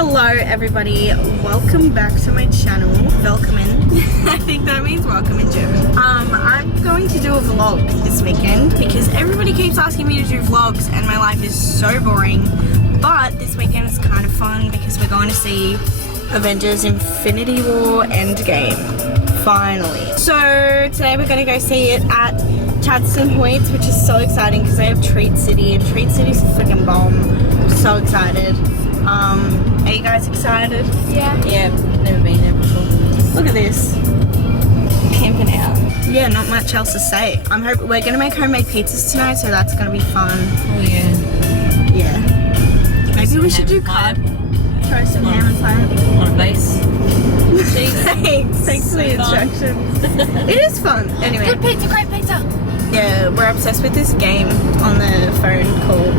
Hello everybody, welcome back to my channel. Welcome in. I think that means welcome in German. I'm going to do a vlog this weekend because everybody keeps asking me to do vlogs and my life is so boring. But this weekend is kind of fun because we're going to see Avengers Infinity War Endgame. Finally. So today we're going to go see it at Chadstone Hoyts, which is so exciting because they have Treat City and Treat City's a freaking bomb. I'm so excited. Are you guys excited? Yeah. Yeah, never been there before. Look at this. Camping out. Yeah, not much else to say. I'm hoping we're gonna make homemade pizzas tonight, so that's gonna be fun. Oh yeah. Yeah. Maybe we should do carb. Throw some ham and fire. On a base. Thanks for the instructions. It is fun. Anyway. Good pizza, great pizza. Yeah, we're obsessed with this game on the phone called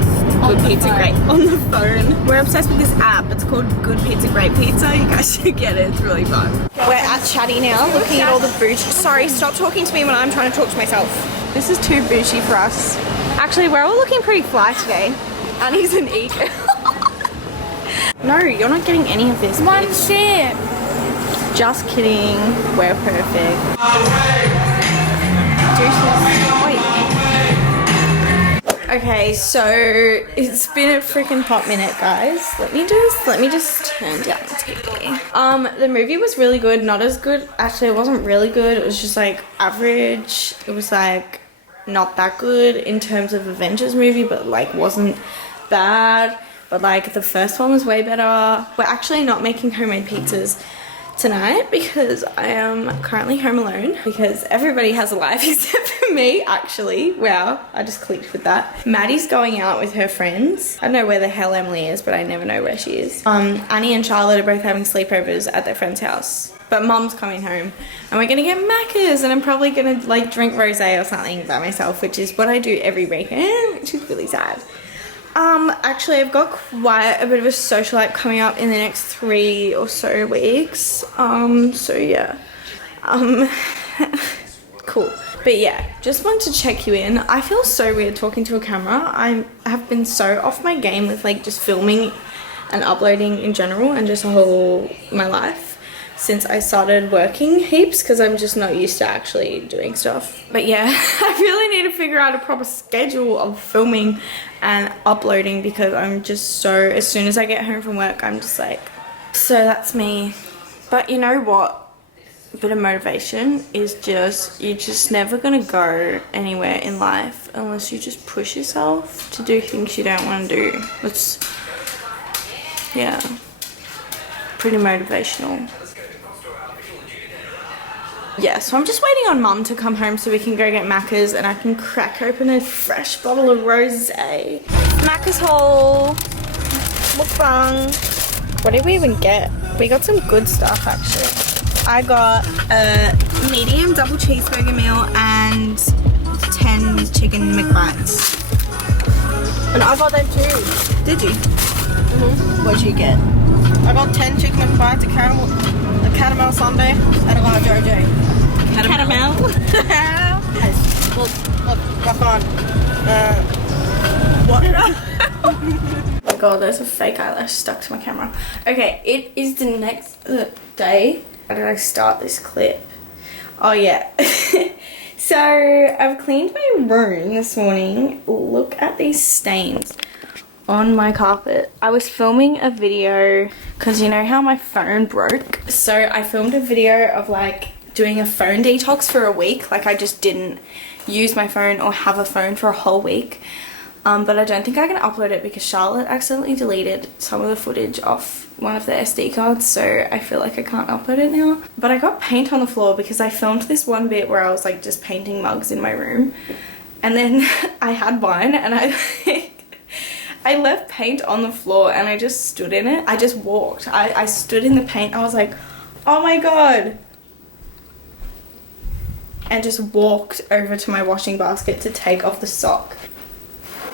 Good Pizza Great. On the phone. We're obsessed with this app. It's called Good Pizza Great Pizza. You guys should get it. It's really fun. We're at Chatty now, looking at all the bougie. Sorry, stop talking to me when I'm trying to talk to myself. This is too bougie for us. Actually, we're all looking pretty fly today. Annie's an ego. No, you're not getting any of this. One share. Just kidding. We're perfect. Wait. Okay, so it's been a freaking hot minute, guys. Let me just turn down the TV. The movie was really good. Not as good. Actually, it wasn't really good. It was just like average. It was like not that good in terms of Avengers movie, but like wasn't bad. But like the first one was way better. We're actually not making homemade pizzas tonight because I am currently home alone because everybody has a life except for me, actually. Wow, I just clicked with that. Maddie's going out with her friends. I don't know where the hell Emily is, but I never know where she is. Annie and Charlotte are both having sleepovers at their friend's house, but Mum's coming home and we're gonna get Macca's and I'm probably gonna like drink rosé or something by myself, which is what I do every weekend, which is really sad. Actually I've got quite a bit of a socialite coming up in the next 3 or so weeks. So yeah. Cool. But yeah, just wanted to check you in. I feel so weird talking to a camera. I have been so off my game with like just filming and uploading in general and just my life since I started working heaps because I'm just not used to actually doing stuff. But yeah, I really need to figure out a proper schedule of filming and uploading because I'm just so, as soon as I get home from work, I'm just like, so that's me. But you know what? A bit of motivation is just, you're just never gonna go anywhere in life unless you just push yourself to do things you don't want to do. It's, yeah, pretty motivational. Yeah, so I'm just waiting on Mum to come home so we can go get Macca's and I can crack open a fresh bottle of rosé. Macca's haul. Mukbang. What did we even get? We got some good stuff actually. I got a medium double cheeseburger meal and 10 chicken McBites. And I got them too. Did you? Mm-hmm. What did you get? I got 10 chicken McBites, a caramel sundae, and I got a JoJ. Caramel. Yes. Look, rock on. What? Oh my god, there's a fake eyelash stuck to my camera. Okay, it is the next day. How did I start this clip? Oh yeah. So I've cleaned my room this morning. Look at these stains on my carpet. I was filming a video because you know how my phone broke? So I filmed a video of like doing a phone detox for a week. Like I just didn't use my phone or have a phone for a whole week. But I don't think I can upload it because Charlotte accidentally deleted some of the footage off one of the SD cards, so I feel like I can't upload it now. But I got paint on the floor because I filmed this one bit where I was like just painting mugs in my room, and then I had wine and I left paint on the floor and I just stood in it. I just walked. I stood in the paint. I was like, oh my god. And just walked over to my washing basket to take off the sock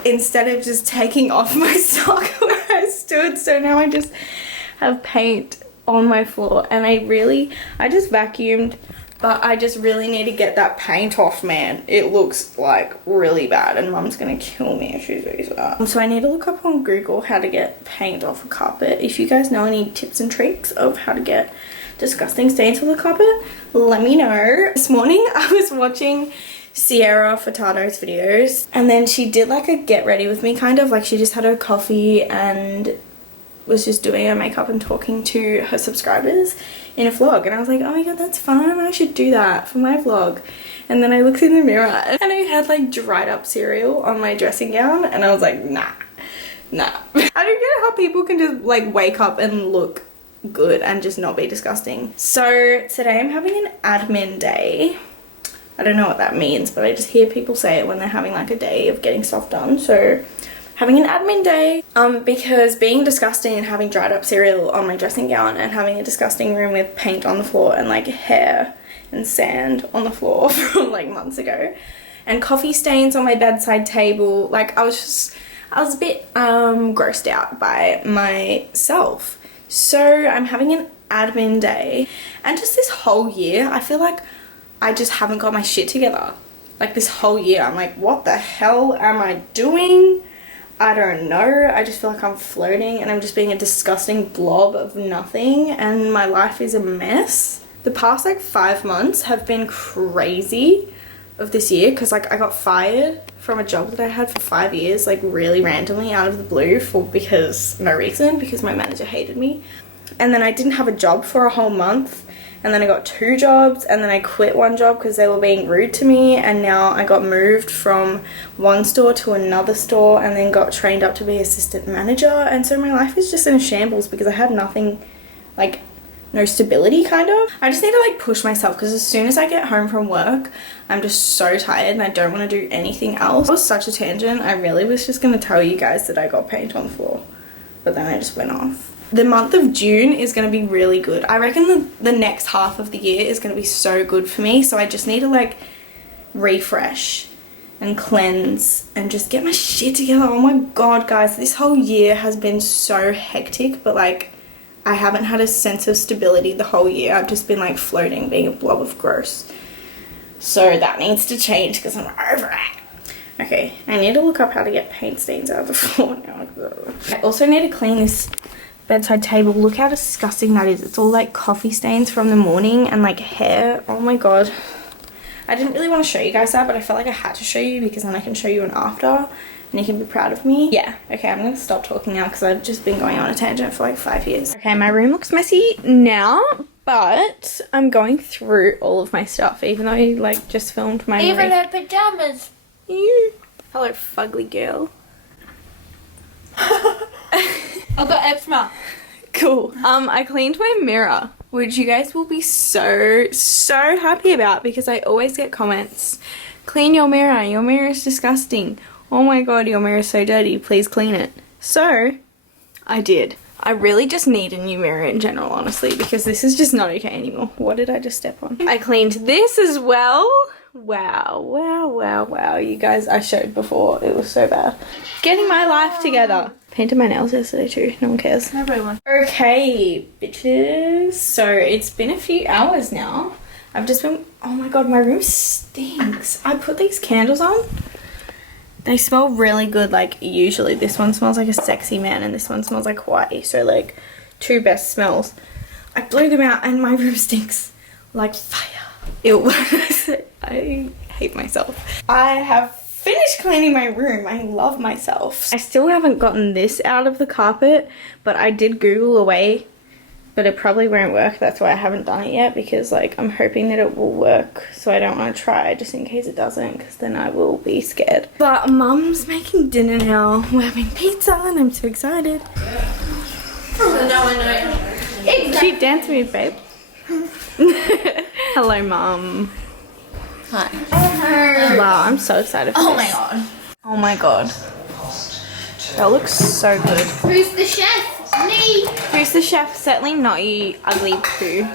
instead of just taking off my sock where I stood. So now I just have paint on my floor and I just vacuumed But I just really need to get that paint off, man. It looks like really bad and Mum's gonna kill me if she sees that. So I need to look up on Google how to get paint off a carpet. If you guys know any tips and tricks of how to get disgusting stains on the carpet, let me know. This morning I was watching Sierra Furtado's videos and then she did like a get ready with me kind of, like she just had her coffee and was just doing her makeup and talking to her subscribers in a vlog, and I was like, oh my god, that's fun, I should do that for my vlog. And then I looked in the mirror and I had like dried up cereal on my dressing gown and I was like, nah. I don't get how people can just like wake up and look good and just not be disgusting. So today I'm having an admin day. I don't know what that means, but I just hear people say it when they're having like a day of getting stuff done. So having an admin day, because being disgusting and having dried up cereal on my dressing gown and having a disgusting room with paint on the floor and like hair and sand on the floor from like months ago and coffee stains on my bedside table, like I was a bit grossed out by myself. So I'm having an admin day, and just this whole year I feel like I just haven't got my shit together. Like this whole year I'm like, what the hell am I doing? I don't know, I just feel like I'm floating and I'm just being a disgusting blob of nothing and my life is a mess. The past like 5 months have been crazy of this year because like I got fired from a job that I had for 5 years, like really randomly out of the blue because no reason, because my manager hated me. And then I didn't have a job for a whole month. And then I got 2 jobs and then I quit one job because they were being rude to me, and now I got moved from one store to another store and then got trained up to be assistant manager, and so my life is just in a shambles because I have nothing, like no stability kind of. I just need to like push myself because as soon as I get home from work I'm just so tired and I don't want to do anything else. It was such a tangent. I really was just going to tell you guys that I got paint on the floor, but then I just went off. The month of June is going to be really good. I reckon the next half of the year is going to be so good for me. So I just need to like refresh and cleanse and just get my shit together. Oh my god, guys, this whole year has been so hectic, but like I haven't had a sense of stability the whole year. I've just been like floating, being a blob of gross. So that needs to change because I'm over it. Okay, I need to look up how to get paint stains out of the floor now. I also need to clean this bedside table. Look how disgusting that is. It's all like coffee stains from the morning and like hair. Oh my god. I didn't really want to show you guys that, but I felt like I had to show you because then I can show you an after and you can be proud of me. Yeah, okay, I'm gonna stop talking now because I've just been going on a tangent for like 5 years. Okay, my room looks messy now, but I'm going through all of my stuff, even though I like just filmed my Even her pajamas. Hello, fugly girl. I got eczema. Cool. I cleaned my mirror, which you guys will be so happy about because I always get comments. Clean your mirror is disgusting. Oh my god, your mirror is so dirty, please clean it. So, I did. I really just need a new mirror in general, honestly, because this is just not okay anymore. What did I just step on? I cleaned this as well. Wow. You guys, I showed before. It was so bad. Getting my life together. Painted my nails yesterday too. No one cares. Nobody wants. Okay, bitches. So it's been a few hours now. I've just been... Oh my god, my room stinks. I put these candles on. They smell really good. Like, usually this one smells like a sexy man and this one smells like Hawaii. So, like, 2 best smells. I blew them out and my room stinks like fire. Ew. I hate myself. I have finished cleaning my room. I love myself. I still haven't gotten this out of the carpet, but I did Google a way, but it probably won't work. That's why I haven't done it yet, because like I'm hoping that it will work, so I don't want to try just in case it doesn't, because then I will be scared. But Mum's making dinner now. We're having pizza and I'm so excited. Keep dancing with me, babe. Hello, Mum. Hi. Wow, I'm so excited for Oh this. my god. Oh my god. That looks so good. Who's the chef? Me. Who's the chef? Certainly not you, ugly poo.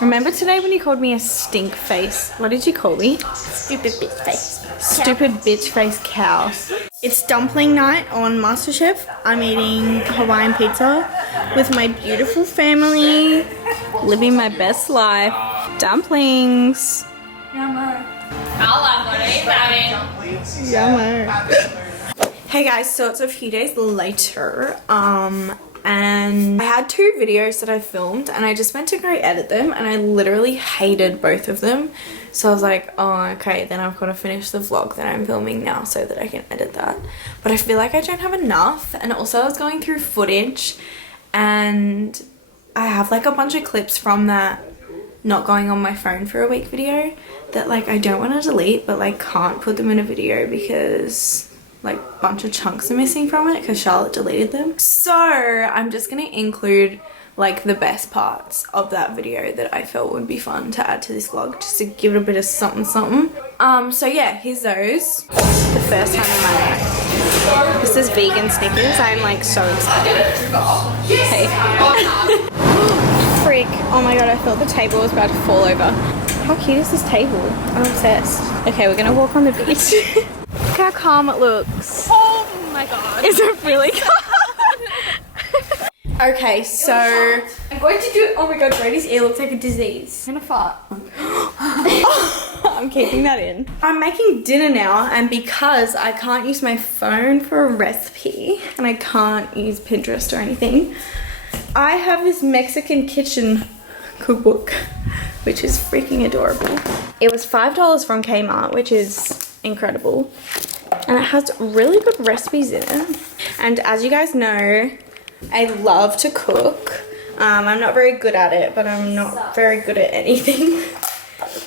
Remember today when you called me a stink face? What did you call me? Stupid bitch face. Stupid bitch face cow. It's dumpling night on MasterChef. I'm eating Hawaiian pizza with my beautiful family, living my best life. Dumplings. Yummer. Hey guys, so it's a few days later, and I had 2 videos that I filmed and I just went to go edit them and I literally hated both of them. So I was like, oh okay, then I've got to finish the vlog that I'm filming now so that I can edit that. But I feel like I don't have enough, and also I was going through footage and I have like a bunch of clips from that not going on my phone for a week video that like I don't want to delete but like can't put them in a video because like a bunch of chunks are missing from it because Charlotte deleted them. So I'm just gonna include like the best parts of that video that I felt would be fun to add to this vlog just to give it a bit of something something. So yeah, here's those. The first time in my life. This is vegan Snickers. I'm like so excited. Hey. Freak. Oh my god, I thought the table was about to fall over. How cute is this table? I'm obsessed. Okay, we're gonna walk on the beach. Look how calm it looks. Oh my god. Is it really calm? Okay, so I'm going to do. oh my god, Brady's ear looks like a disease. I'm gonna fart. I'm keeping that in. I'm making dinner now, and because I can't use my phone for a recipe and I can't use Pinterest or anything, I have this Mexican kitchen cookbook, which is freaking adorable. It was $5 from Kmart, which is incredible, and it has really good recipes in it. And as you guys know, I love to cook. I'm not very good at it, but I'm not very good at anything.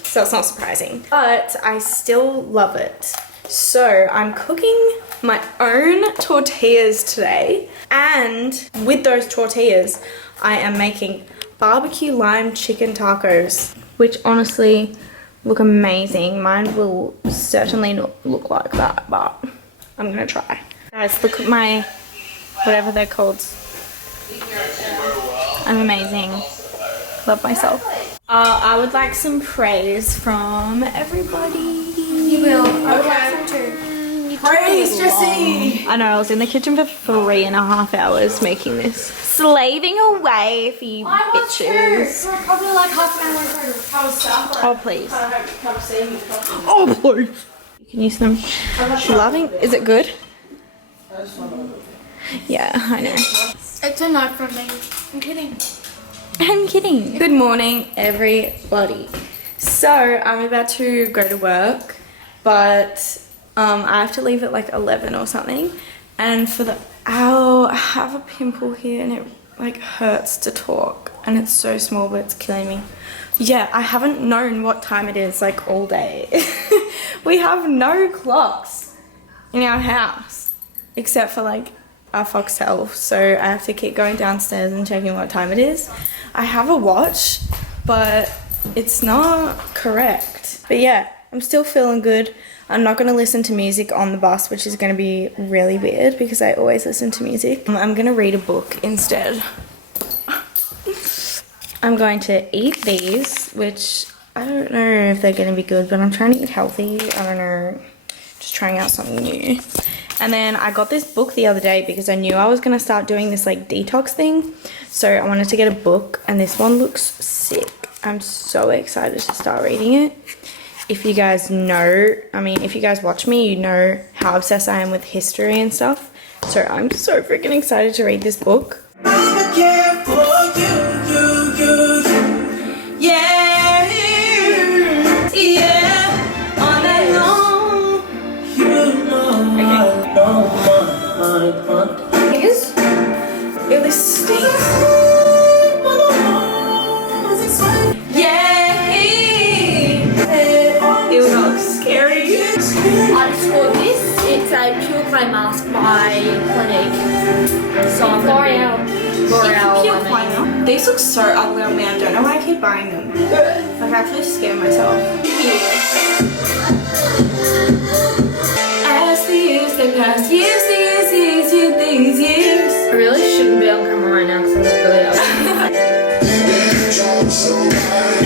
So it's not surprising. But I still love it. So I'm cooking my own tortillas today. And with those tortillas, I am making barbecue lime chicken tacos, which honestly look amazing. Mine will certainly not look like that, but I'm gonna try. Guys, look at my, whatever they're called. I'm amazing. Love myself. I would like some praise from everybody. You will. I would like some too. Praise, Jessie! I know, I was in the kitchen for 3.5 hours making this. Slaving away for you bitches. For probably like half an hour later. How was stuff? Oh, please. Come see me. Oh, please. You can use them. Loving. Is it good? Yeah, I know. It's a no from me. I'm kidding. I'm kidding. Good morning, everybody. So I'm about to go to work, but I have to leave at like 11 or something. And for the hour, I have a pimple here and it like hurts to talk. And it's so small, but it's killing me. Yeah, I haven't known what time it is like all day. We have no clocks in our house, except for like our Foxtel, so I have to keep going downstairs and checking what time it is. I have a watch, but it's not correct. But yeah, I'm still feeling good. I'm not going to listen to music on the bus, which is going to be really weird because I always listen to music. I'm going to read a book instead. I'm going to eat these, which I don't know if they're going to be good, but I'm trying to eat healthy. I don't know, just trying out something new. And then I got this book the other day because I knew I was going to start doing this like detox thing. So I wanted to get a book, and this one looks sick. I'm so excited to start reading it. If you guys know, if you guys watch me, you know how obsessed I am with history and stuff. So I'm so freaking excited to read this book. I'm here for you. Yeah. Yeah. All night long. You know. Okay. It was stinks. It was scary. I scored this. It's a pure clay mask by Clinique. So I'm L'Oreal. These look so ugly on me. I don't know why I keep buying them. Like, I actually scare myself. As the years they pass, years. I really shouldn't be on camera right now because I look really ugly.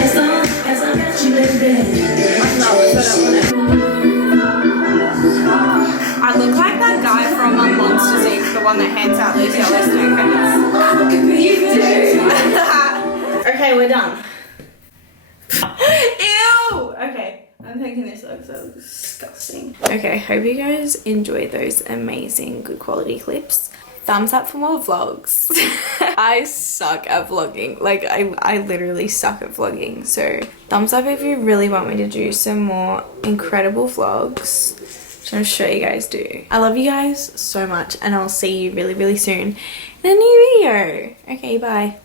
As long as I got you, baby. I I look like that guy from Monsters Inc., the one that hands out those yellow snow cones. You do. Okay, we're done. Ew! Okay, I'm thinking this looks so disgusting. Okay, hope you guys enjoyed those amazing, good quality clips. Thumbs up for more vlogs. I suck at vlogging. Like, I literally suck at vlogging. So, thumbs up if you really want me to do some more incredible vlogs. Which I'm sure you guys do. I love you guys so much, and I'll see you really, really soon in a new video. Okay, bye.